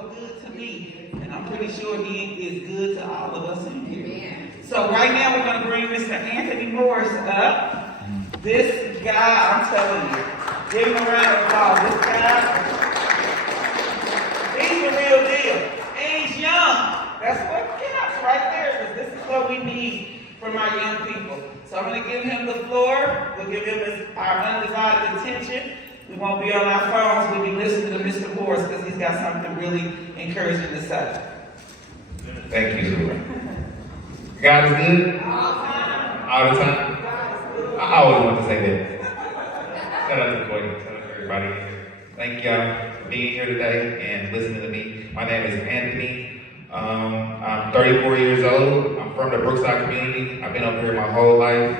so good to me, and I'm pretty sure he is good to all of us in here. So right now we're going to bring Mr. Anthony Morris up. This guy, I'm telling you, give him a round of applause. This guy, he's the real deal. And he's young. That's what counts right there, because this is what we need from our young people. So I'm going to give him the floor. We'll give him our undivided attention. We won't be on our phones. We'll be listening to Mr. Morris because he's got something really encouraging to say. Thank you. God is good? All the time? I always want to say that. Shout out to Courtney. Shout out to everybody. Thank y'all for being here today and listening to me. My name is Anthony. I'm 34 years old. I'm from the Brookside community. I've been up here my whole life.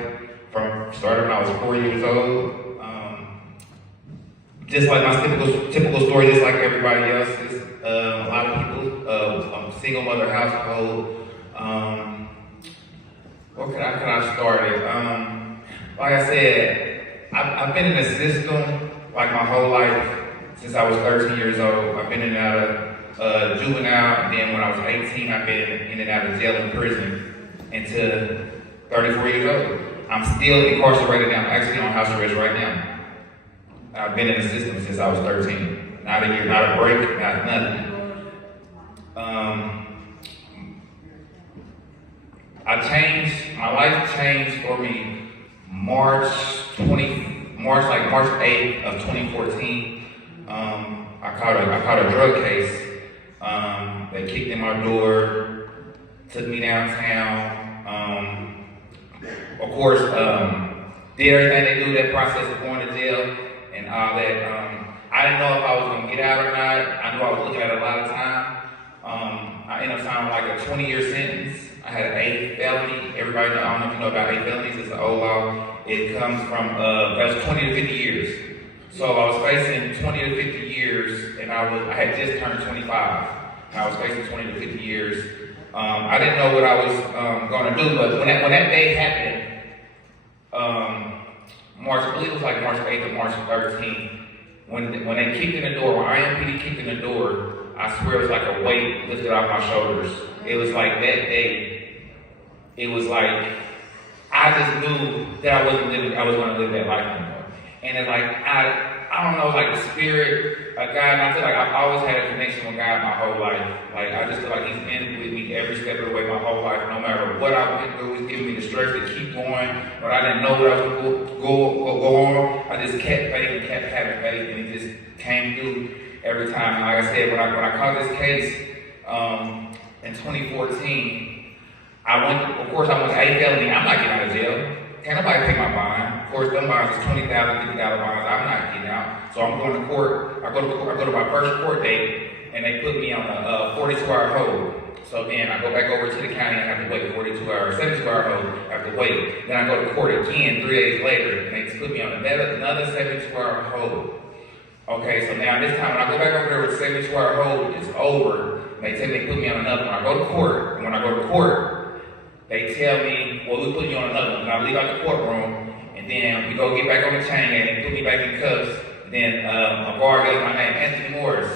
Started when I was 4 years old. Just like my typical story, just like everybody else's. A lot of people, I'm a single mother household. Where can I start it? Like I said, I've been in the system like my whole life since I was 13 years old. I've been in and out of juvenile, and then when I was 18, I've been in and out of jail and prison until 34 years old. I'm still incarcerated now. I'm actually on house arrest right now. I've been in the system since I was 13. Not a year, not a break, not nothing. My life changed for me March 8th of 2014. I caught a drug case. They kicked in my door, took me downtown. Of course, did everything they do, that process of going to jail and all that. I didn't know if I was going to get out or not. I knew I was looking at a lot of time. I ended up signing like a 20-year sentence. I had an 8 felony. Everybody know, I don't know if you know about 8 felonies. It's an old law. It comes from, that was 20 to 50 years. So I was facing 20 to 50 years, and I had just turned 25. And I was facing 20 to 50 years. I didn't know what I was going to do, but when that day happened, I believe it was like March 8th or March 13th, when they kicked in the door, when IMPD kicked in the door, I swear it was like a weight lifted off my shoulders. It was like that day, it was like, I just knew that I was going to live that life anymore. And it's like, I don't know, like the spirit of God, and I feel like I've always had a connection with God my whole life. Like, I just feel like He's been with me every step of the way my whole life, no matter what I went through. He's giving me the strength to keep going, but I didn't know what I was going to go on. I just kept faith and kept having faith, and it just came through every time. And like I said, when I caught this case in 2014, I went to 8 felony. I'm not getting out of jail. Can't nobody pay my bond. Of course, them bonds is $20,000, $50,000 bonds. I'm not getting out. So I'm going to court. I go to my first court date, and they put me on a 42-hour hold. So then I go back over to the county. I have to wait 42 hours, 72-hour hold. I have to wait. Then I go to court again 3 days later, and they put me on another 72-hour hold. Okay, so now this time when I go back over there with 72-hour hold, it's over. They tell me they put me on another one. I go to court, and when I go to court, they tell me, well, we'll put you on another one. And I leave out the courtroom, and then we go get back on the chain, and they put me back in cuffs. Then a guard goes, my name, Anthony Morris.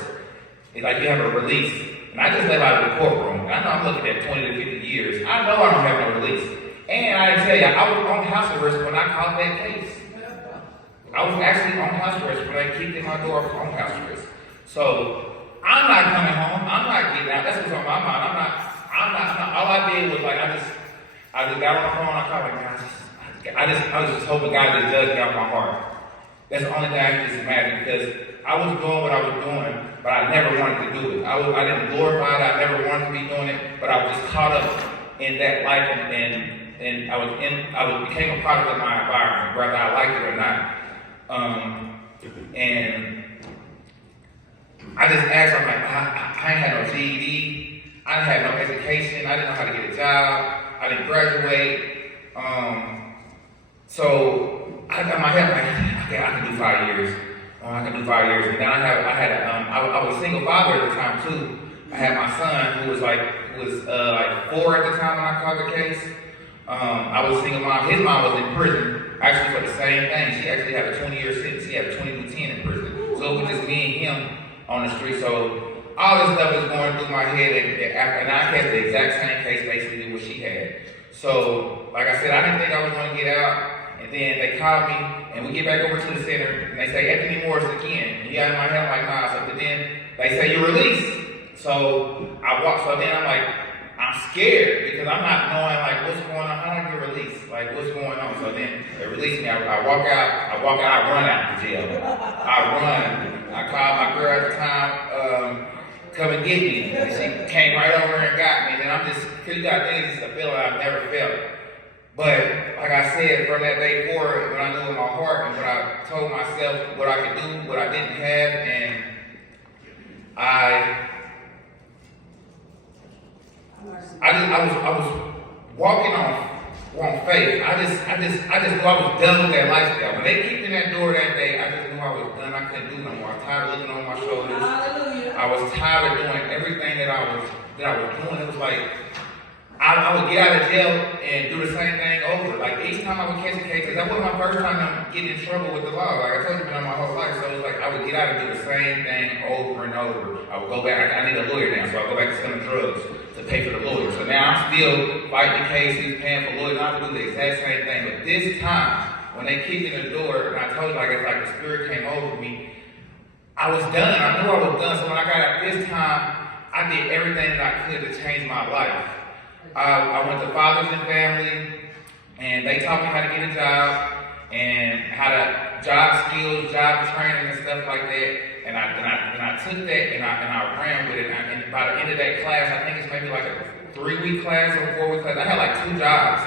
It's like, you have a release. And I just left out of the courtroom. And I know I'm looking at 20 to 50 years. I know I don't have no release. And I didn't tell you, I was on house arrest when I caught that case. I was actually on house arrest when they kicked in my door. I was on house arrest. So I'm not coming home. I'm not getting out. That's what's on my mind. I'm not. All I did was like, I just got on the phone. I called him. I was just hoping God just judged me out my heart. That's the only thing I can just imagine, because I was doing what I was doing, but I never wanted to do it. I didn't glorify it. I never wanted to be doing it, but I was just caught up in that life, and I became a product of my environment, whether I liked it or not. And I just asked, I'm like, I ain't had no GED, I didn't have no education, I didn't know how to get a job, I didn't graduate. So I got my head like, okay, I can do 5 years. I can do 5 years. And then I was a single father at the time too. I had my son who was like 4 at the time when I caught the case. I was a single mom. His mom was in prison actually for the same thing. She actually had a 20-year sentence. She had a 20 to 10 in prison. So it was just me and him on the street. So all this stuff is going through my head, and I had the exact same case basically what she had. So, like I said, I didn't think I was going to get out. And then they called me, and we get back over to the center, and they say, Anthony Morris again. And he got in my head, I'm like, nah. So then they say, you're released. So I walk, so then I'm like, I'm scared because I'm not knowing like what's going on. How do I get released? Like what's going on? So then they release me. I walk out, I run out the jail. I run. I called my girl at the time, come and get me. And she came right over and got me. And then I'm just, cause you got things, it's a feeling I've never felt. But like I said, from that day forward, when I knew in my heart and when I told myself what I could do, what I didn't have, and I was walking on faith. I just knew I was done with that lifestyle. When they kicked in that door that day, I just knew I was done. I couldn't do no more. I was tired of looking over my shoulders. Hallelujah. I was tired of doing everything that I was doing. It was like I would get out of jail and do the same thing over. Like each time I would catch a case, because that wasn't my first time getting in trouble with the law. Like I told you, been on my whole life. So it was like I would get out and do the same thing over and over. I would go back. I need a lawyer now, so I go back to selling drugs to pay for the lawyer. So now I'm still fighting cases, paying for lawyers. I would do the exact same thing. But this time, when they kicked in the door, and I told you, like it's like the spirit came over me, I was done. I knew I was done. So when I got out this time, I did everything that I could to change my life. I went to Fathers and Family, and they taught me how to get a job and how to job skills, job training, and stuff like that. And I took that and I ran with it. And by the end of that class, I think it's maybe like a 3-week class or a 4-week class. I had like 2 jobs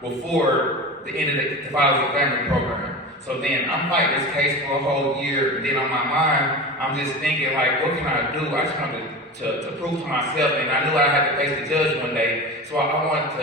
before the end of the Fathers and Family program. So then I'm fighting this case for a whole year. And then on my mind, I'm just thinking like, what can I do? I just wanted to prove to myself, and I knew I had to face the judge one day. So I wanted to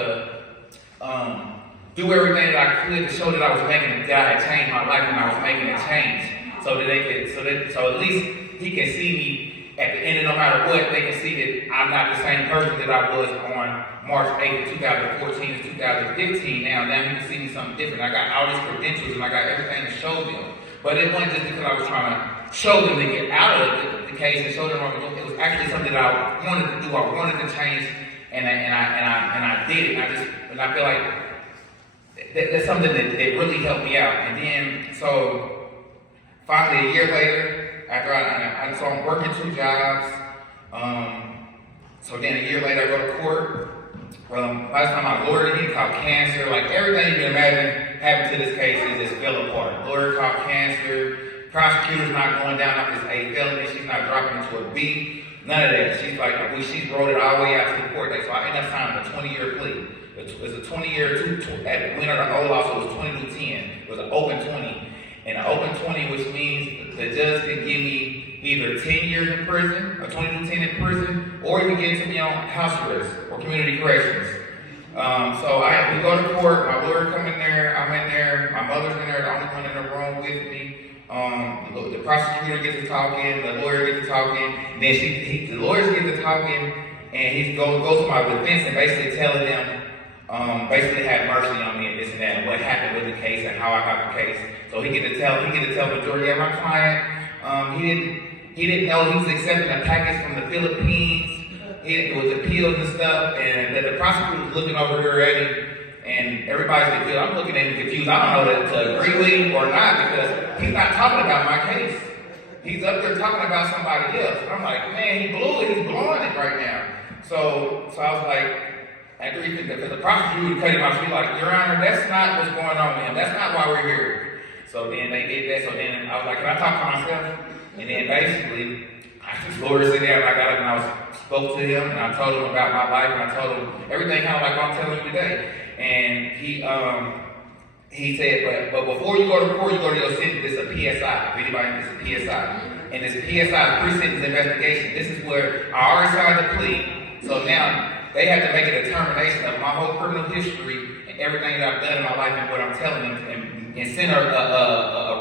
do everything that I could to show that I was making, that I had changed my life and I was making a change. So that they could, so at least he can see me at the end of no matter what, they can see that I'm not the same person that I was on March 8th, 2014 and 2015 now he can see me something different. I got all these credentials and I got everything to show them. But it wasn't just because I was trying to show them to get out of the case and show them it was actually something that I wanted to do. I wanted to change, and I did it. And I feel like that's something that really helped me out. And then so finally a year later, after so I'm working 2 jobs. So then a year later I go to court. By the time I lawyer, he caught cancer. Like everything you can imagine happened to this case is just fell apart. Lawyer caught cancer. Prosecutor's not going down off this A felony. She's not dropping into a B. None of that. She's like, she's wrote it all the way out to the court date. So I ended up signing a 20-year plea. It's a 20-year, at the winner of the old law, so it was 20 to 10. It was an open 20. And an open 20, which means the judge can give me either 10 years in prison, or 20 to 10 in prison, or he can give it to me on house arrest or community corrections. So we go to court, my lawyer come in there, I'm in there, my mother's in there, the only one in the room with me. The prosecutor gets to talking, the lawyer gets to talking, and then the lawyers get to talking, and he goes to my defense and basically telling them, basically have mercy on me and this and that, and what happened with the case and how I got the case. So he get to tell the majority of my client. He didn't know he was accepting a package from the Philippines. It was appeals and stuff, and that the prosecutor was looking over here at him, and everybody's confused. I'm looking at him confused. I don't know to agree with him or not, because he's not talking about my case. He's up there talking about somebody else. And I'm like, man, he blew it. He's blowing it right now. So I was like, after because the prosecutor cut him off, she's like, Your Honor, that's not what's going on with him. That's not why we're here. So then they did that. So then I was like, can I talk to myself? And then basically, I just lawyer sit there and I got up and I spoke to him and I told him about my life and I told him everything kind of like I'm telling you today. And he said, but before you go to court, you go to your sentence. This is a PSI. If anybody knows, it's a PSI. And this PSI is pre-sentence investigation. This is where I already signed the plea. So now they have to make a determination of my whole criminal history and everything that I've done in my life and what I'm telling them, and send a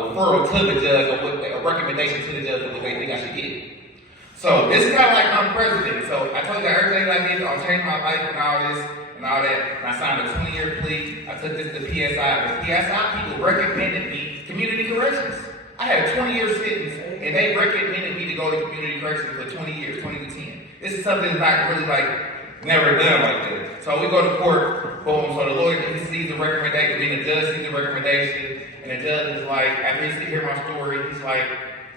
referral to the judge or a recommendation to the judge of what they think I should get. So this is kind of like unprecedented. So I told you everything that I did, I'll change my life and all this and all that. And I signed a 20-year plea. I took this to PSI. The PSI people recommended me community corrections. I had a 20-year sentence, and they recommended me to go to community corrections for 20 years, 20 to 10. This is something that's not really like never done like that. So we go to court, boom, so the lawyer, he sees the recommendation, I mean the judge sees the recommendation, and the judge is like, after he hears my story, he's like,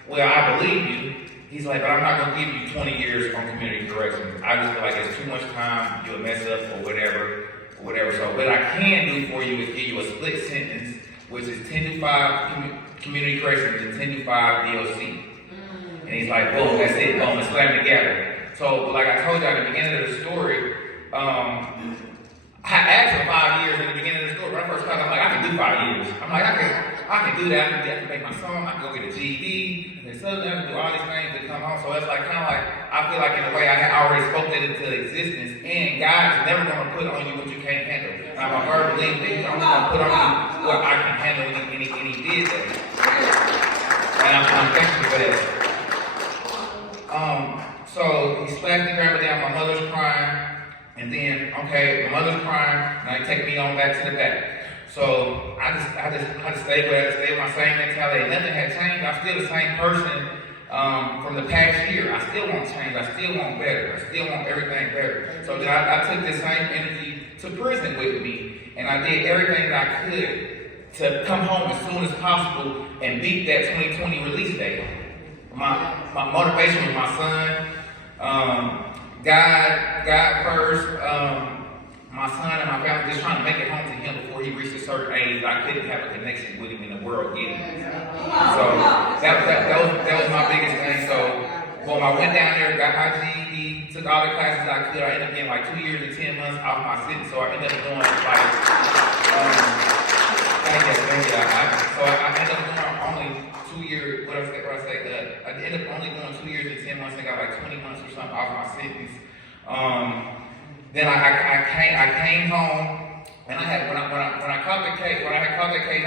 well, I believe you. He's like, but I'm not gonna give you 20 years on community corrections. I just feel like it's too much time, you'll mess up or whatever. So what I can do for you is give you a split sentence, which is 10 to 5 community corrections and 10 to 5 DLC. And he's like, boom, that's it, boom, let's slam together. So, like I told you at the beginning of the story, I asked for 5 years in the beginning of the story. When I first started, I'm like, I can do 5 years. I'm like, I can do that. I can make my song. I can go get a GED. And so I can do all these things to come home. So it's like kind of like I feel like in a way I had already spoke that into existence. And God is never going to put on you what you can't handle. And I'm a firm believer that He's only going to put on you what I can handle, and He did that. And I'm thankful for that. So he splashed the grandma down. My mother's crying. And then, okay, my mother's crying, now he take me on back to the back. So I just stayed with my same mentality. Nothing had changed. I'm still the same person from the past year. I still want change. I still want better. I still want everything better. So then I took this same energy to prison with me, and I did everything that I could to come home as soon as possible and beat that 2020 release date. My motivation was my son. God first, my son and my family, just trying to make it home to him before he reached a certain age. I couldn't have a connection with him in the world yet. So that was my biggest thing. So boom, I went down there, got my GED, took all the classes I could. I ended up getting like 2 years and 10 months off my sentence. So I ended up doing like, thank you. So I ended up doing only 2 years. I ended up only doing 2 years and 10 months. I got like 20 months or something off my sentence. Then I came home, and I had when I caught the case. When I had caught the case,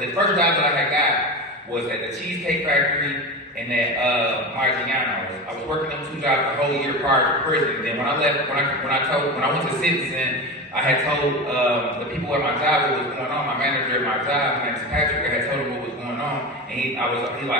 the first job that I had got was at the Cheesecake Factory and at Margiano's. I was working them 2 jobs the whole year prior to prison. Then when I left, when I went to sentencing, I had told the people at my job what was going on. My manager at my job, his name is Patrick. I had told him what was going on, and he already knew I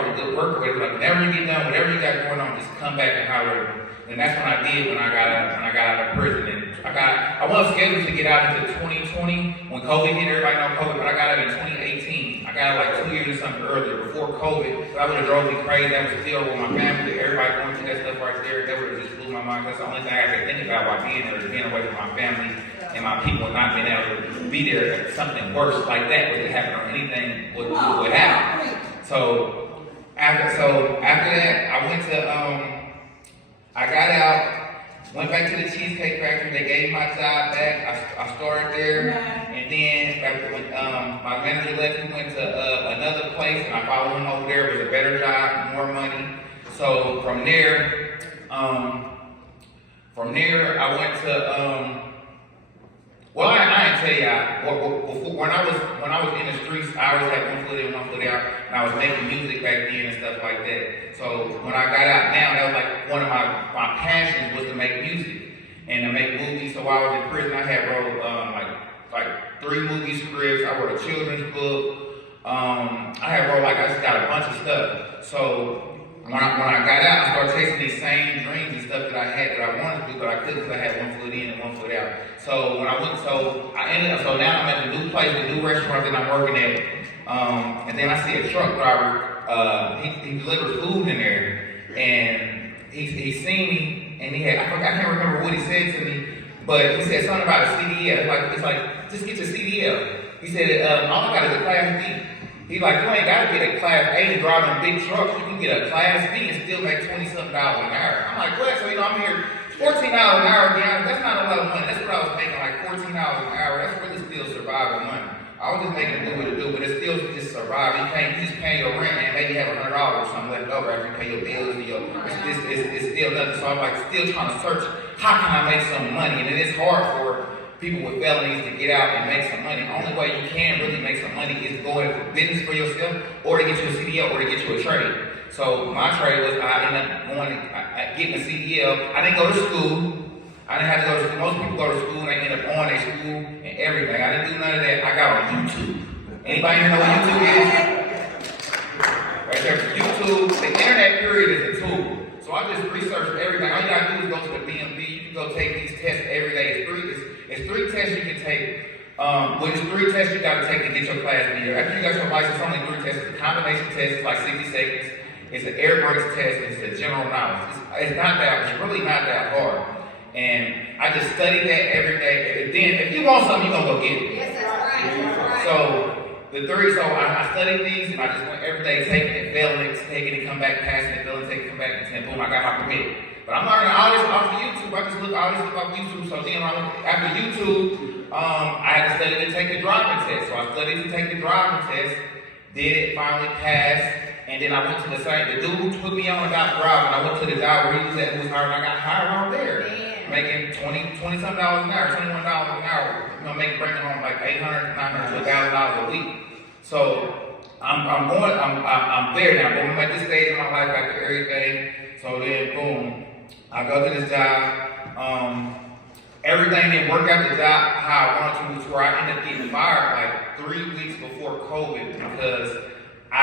was a good worker. But he was like, whenever you get done, whatever you got going on, just come back and holler at me. And that's when I did when I got out of prison. And I wasn't scheduled to get out until 2020 when COVID hit. Everybody know COVID, but I got out in 2018. I got out like 2 years or something earlier before COVID. So that would have drove me crazy. That was still with my family. Everybody going through that stuff right there. That would have just blew my mind. That's the only thing I could think about while being there, is being away from my family and my people, and not being able to be there if something worse like that would happen or anything would happen. So after that, I went to I got out, went back to the Cheesecake Factory. They gave my job back. I started there, and then after when my manager left, we went to another place, and I followed him over there. It was a better job, more money. So from there, I went to well, I didn't tell y'all. When I was in the streets, I always had 1 foot in, 1 foot out, and I was making music back then and stuff like that. So when I got out now, that was like one of my passions was to make music and to make movies. So while I was in prison, I had wrote like 3 movie scripts. I wrote a children's book. I just got a bunch of stuff. So when I got out, I started chasing these same dreams and stuff that I had that I wanted to do, but I couldn't because I had 1 foot in and 1 foot out. So now I'm at the new place, the new restaurant that I'm working at, and then I see a truck driver. He delivered food in there, and he seen me, and I can't remember what he said to me, but he said something about a CDL. It's like just get your CDL. He said all I got is a Class B. He's like, you ain't got to get a Class A to drive them big trucks. You can get a Class B and still make $20-something an hour. I'm like, what? So I'm here $14 an hour. That's not a lot of money. That's what I was making, like $14 an hour. That's really still survival money. I was just making do what it do, but it's still just survival. You just pay your rent and maybe have $100 or something left over after you pay your bills and it's still nothing. So I'm like still trying to search, how can I make some money? And it is hard for people with felonies to get out and make some money. The only way you can really make some money is going for business for yourself, or to get you a CDL, or to get you a trade. So my trade was I ended up getting a CDL. I didn't go to school. I didn't have to go to school. Most people go to school and they end up on their school and everything. I didn't do none of that. I got on YouTube. Anybody here know what YouTube is? Right there, YouTube. YouTube, the internet period is a tool. So I just researched everything. All you gotta do is go to the DMV. You can go take these tests every day. It's three tests you can take. It's 3 tests you gotta take to get your class in here. After you got your license, only 3 tests. It's a combination test, it's like 60 seconds. It's an air brakes test, it's a general knowledge. It's really not that hard. And I just studied that every day. And then if you want something, you're gonna go get it. Yes, that's right. So I studied these and I just went every day taking it, failing it, taking it, come back, passing it, failing it, taking it, come back, and then boom, I got my permit. But I'm learning all this off of YouTube. I just look all this stuff off YouTube. So then after YouTube, I had to study to take the driving test. So I studied to take the driving test, did it, finally passed, and then I went to the dude who put me on about driving, I went to the job where he was at, who was hired, and I got hired out there. Making $20 something an hour, $21 an hour, bringing home like $800, $900 to $1,000 a week. So I'm there now. Boom, I'm at this stage in my life after everything. So then boom, I go to this job. Everything didn't work out the job how I wanted to, where I ended up getting fired like 3 weeks before COVID because I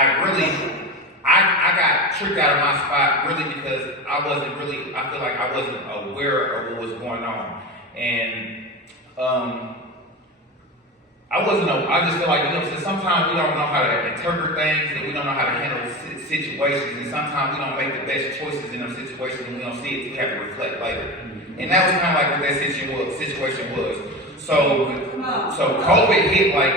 got tricked out of my spot really because I feel like I wasn't aware of what was going on. And I just feel like, sometimes we don't know how to interpret things and we don't know how to handle situations, and sometimes we don't make the best choices in those situations and we don't see it, we have to reflect later. And that was kind of like what that situation was. So COVID hit like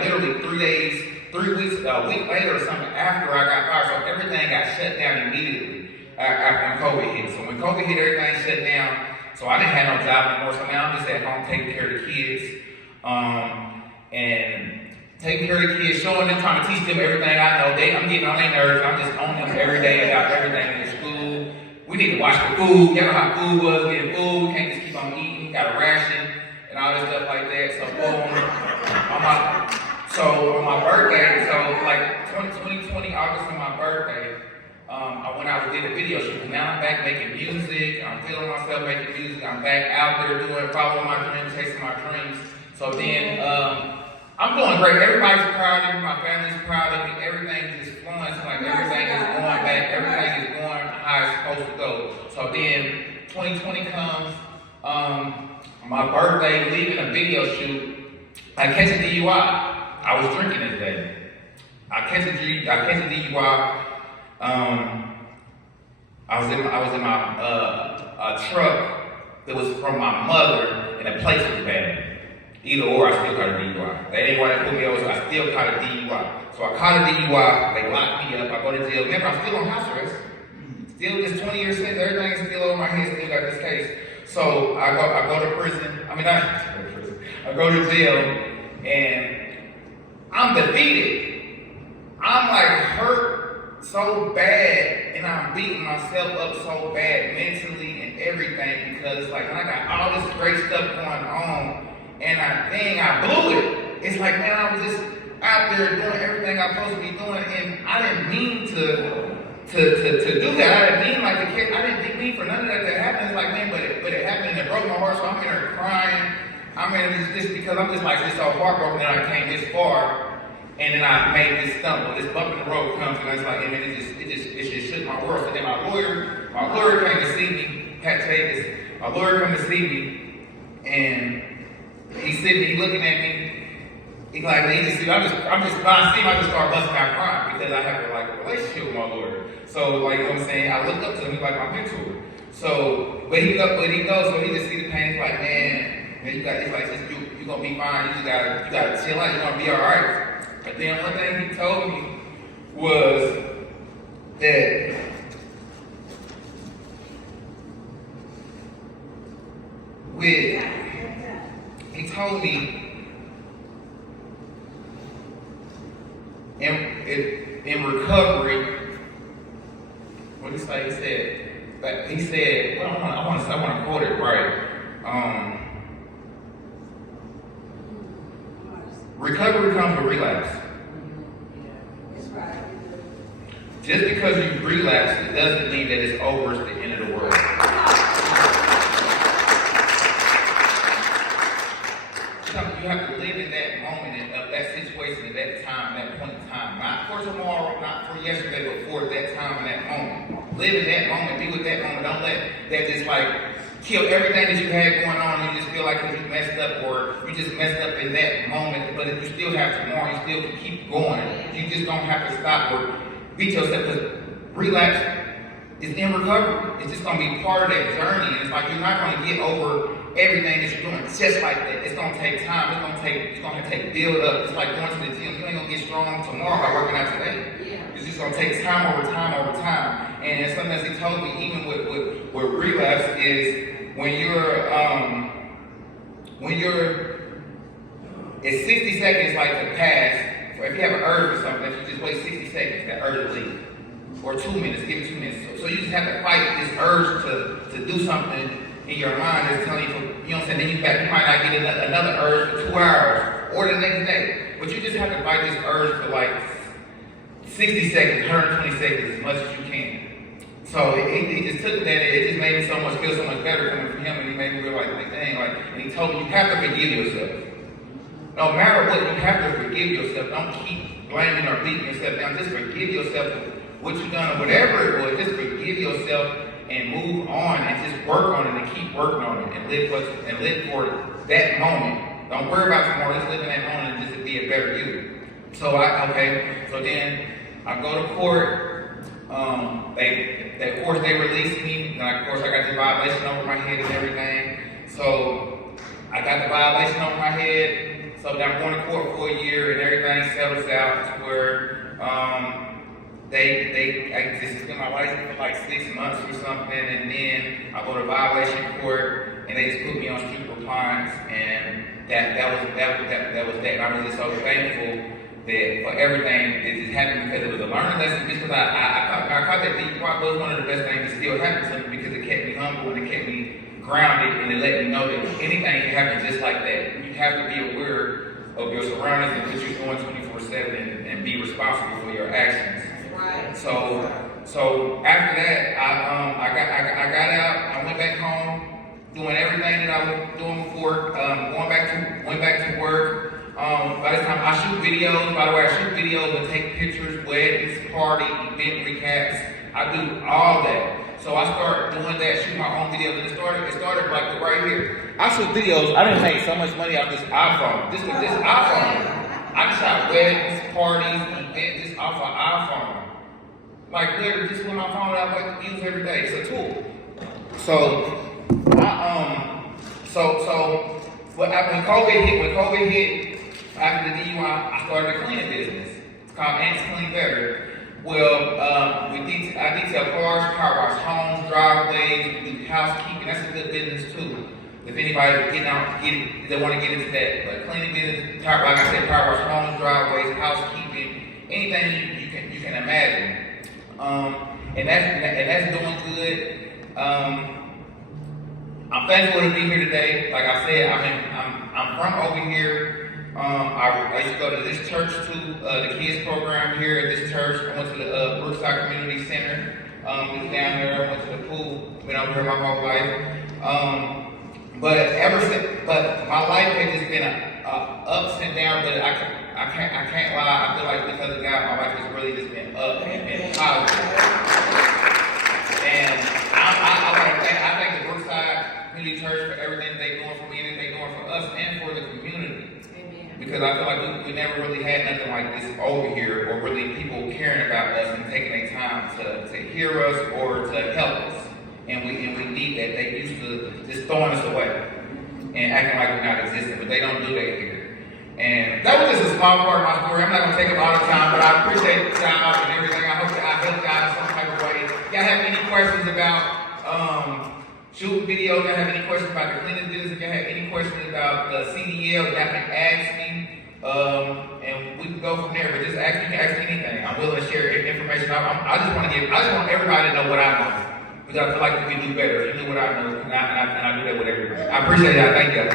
literally 3 weeks, a week later or something after I got fired. So everything got shut down immediately after COVID hit. So when COVID hit, everything shut down. So I didn't have no job anymore. So now I'm just at home taking care of the kids. And taking care of the kids, showing them, trying to teach them everything I know. I'm getting on their nerves. I'm just on them every day about everything in school. We need to watch the food. You know how food was, getting food. We can't just keep on eating. Got a ration and all this stuff like that. So boom, on my birthday, so like 2020, August on my birthday, I went out and did a video shoot. And now I'm back making music. I'm feeling myself making music. I'm back out there following my dreams, chasing my dreams. So then, I'm doing great. Everybody's proud of me. My family's proud of me. Everything's just flowing. So like everything is going back. Everything is going how it's supposed to go. So then 2020 comes. My birthday, leaving a video shoot. I catch a DUI. I was drinking this day. I catch a DUI. I was in my truck that was from my mother, and the place was bad. Either or, I still caught a DUI. They didn't want to put me over, so I still caught a DUI. So I caught a DUI, they locked me up, I go to jail. Remember, I'm still on house arrest. Still just 20 years since, everything is still over my head, still got this case. So I go to prison, I go to jail, and I'm defeated. I'm like hurt so bad, and I'm beating myself up so bad mentally and everything because like when I got all this great stuff going on, and I blew it. It's like, man, I was just out there doing everything I'm supposed to be doing, and I didn't mean to do that. I didn't mean for none of that to happen. It's like, man, but it happened and it broke my heart, so I'm in there crying. I mean, it's just because I'm just like this so heartbroken that I came this far, and then I made this stumble, this bump in the road comes, and it's like, and it just shook my world. So then my lawyer came to see me, Pat Tavis, my lawyer came to see me, and he's sitting, he looking at me. He's like, I just start busting out crying because I have a relationship with my lawyer. So like, you know what I'm saying, I look up to him, he's like my mentor. So, but he goes, so he just see the pain. He's like, man, you gonna be fine. You gotta chill out. You're gonna be all right. But then one thing he told me was that he told me in recovery, what did he say? He said, well, I want to quote it right. Recovery comes with relapse. Just because you relapse, it doesn't mean that it's over, it's the end of the world. You have to live in that moment, of that situation, at that time, that point in time. Not for tomorrow, not for yesterday, but for that time. Live in that moment, be with that moment. Don't let that just like kill everything that you had going on and you just feel like you messed up or you just messed up in that moment, but if you still have tomorrow, you still can keep going. You just don't have to stop or beat yourself, because relapse is in recovery. It's just gonna be part of that journey. And it's like you're not gonna get over everything that you're doing just like that. It's gonna take time, it's gonna take build up. It's like going to the gym. You ain't gonna get strong tomorrow by working out today. It's just gonna take time over time over time. And something that he told me, even with relapse, is when you're it's 60 seconds like to pass. If you have an urge or something, if you just wait 60 seconds, that urge will leave. Or 2 minutes, give it 2 minutes. So you just have to fight this urge to do something in your mind that's telling you, you know what I'm saying, then you might not get another urge for 2 hours or the next day. But you just have to fight this urge for like 60 seconds, 120 seconds, as much as you can. So he just took that, and it just made me feel so much better coming from him, and he made me realize, like, dang, like, and he told me, you have to forgive yourself. No matter what, you have to forgive yourself. Don't keep blaming or beating yourself down. Just forgive yourself for what you've done or whatever it was. Just forgive yourself and move on and just work on it and keep working on it and live for that moment. Don't worry about tomorrow. Just live in that moment and just be a better you. So so then I go to court. Of course, they released me. And of course, I got the violation over my head and everything. So I got the violation over my head. So I'm going to court for a year, and everything settles out to where I just spent my license for like 6 months or something, and then I go to violation court, and they just put me on strict compliance, and that was that. And I was just so thankful that for everything that just happened, because it was a learning lesson. Because I caught that deep part was one of the best things that still happened to me, because it kept me humble and it kept me grounded, and it let me know that anything can happen just like that. You have to be aware of your surroundings and what you're doing 24/7 and be responsible for your actions. Right. So after that, I got out. I went back home, doing everything that I was doing before. Went back to work. By this time, I shoot videos. By the way, I shoot videos and take pictures, weddings, party, event recaps. I do all that. So I started doing that, shooting my own videos, and it started like right here. I shoot videos. I didn't make so much money off this iPhone. This iPhone. I shot weddings, parties, events, just off an iPhone. Like literally, just with my phone that I like to use every day. It's a tool. When COVID hit, after the DUI, I started a cleaning business. It's called Ants Clean Better. Well, I detail cars, car wash, homes, driveways, we do housekeeping. That's a good business too. If anybody they want to get into that, but cleaning business, like I said, car wash, homes, driveways, housekeeping, anything you can imagine. And that's doing good. I'm thankful to be here today. Like I said, I'm from over here. I used to go to this church too, the kids program here at this church. I went to the Brookside Community Center. Was down there. I went to the pool. Been over here my whole life. But my life has just been ups and downs. But I can't lie. I feel like because of God, my life has really just been up and been positive. And I thank the Brookside Community Church for everything they're doing for me and they're doing for us and for the community. Because I feel like we never really had nothing like this over here, or really people caring about us and taking their time to hear us or to help us. And we need that. They used to just throwing us away and acting like we're not existing, but they don't do that here. And that was just a small part of my story. I'm not going to take up all the time, but I appreciate the time and everything. I hope that I helped out in some type of way. If y'all have any questions about shooting videos, if y'all have any questions about the cleaning business, if y'all have any questions about the CDL, y'all can ask me. And we can go from there, but you can ask me anything. I'm willing to share information. I just want everybody to know what I know. Because I feel like we can do better. You do what I know, and I do that with everybody. I appreciate that. Thank you.